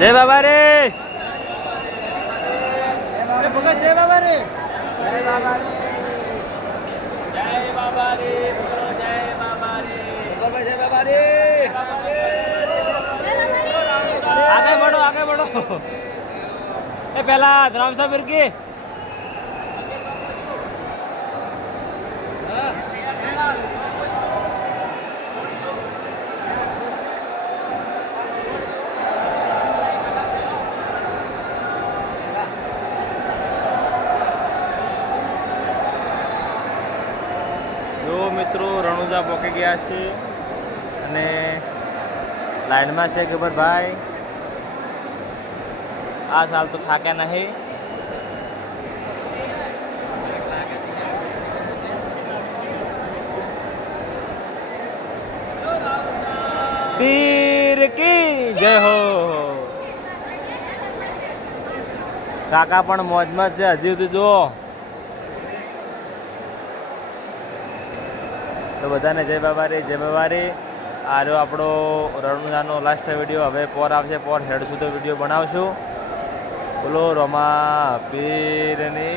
જય બાબા રે. જય બાબા રે. જય બાબા રે. જય બાબા રે જય બાબા રે. જય બાબા રે. આગળ બઢો આગળ બઢો એ પેલા ધરામ સાહેબ જો મિત્રો, રણુજા પોકી ગયા છે અને લાઈનમાં છે ગબરભાઈ આ સાલ તો થાક્યા નહીં. પીર કી જય હો. કાકા પણ મોજમાં છે, હજી સુધી જુઓ. તો બધાને જય બાબા રે જય બાબા રે આ રહ્યો આપણો રણુદાનો લાસ્ટ વીડિયો હવે પોર આવશે, પોર હેડ સુધી વીડિયો બનાવશું. બોલો, રમા પીરની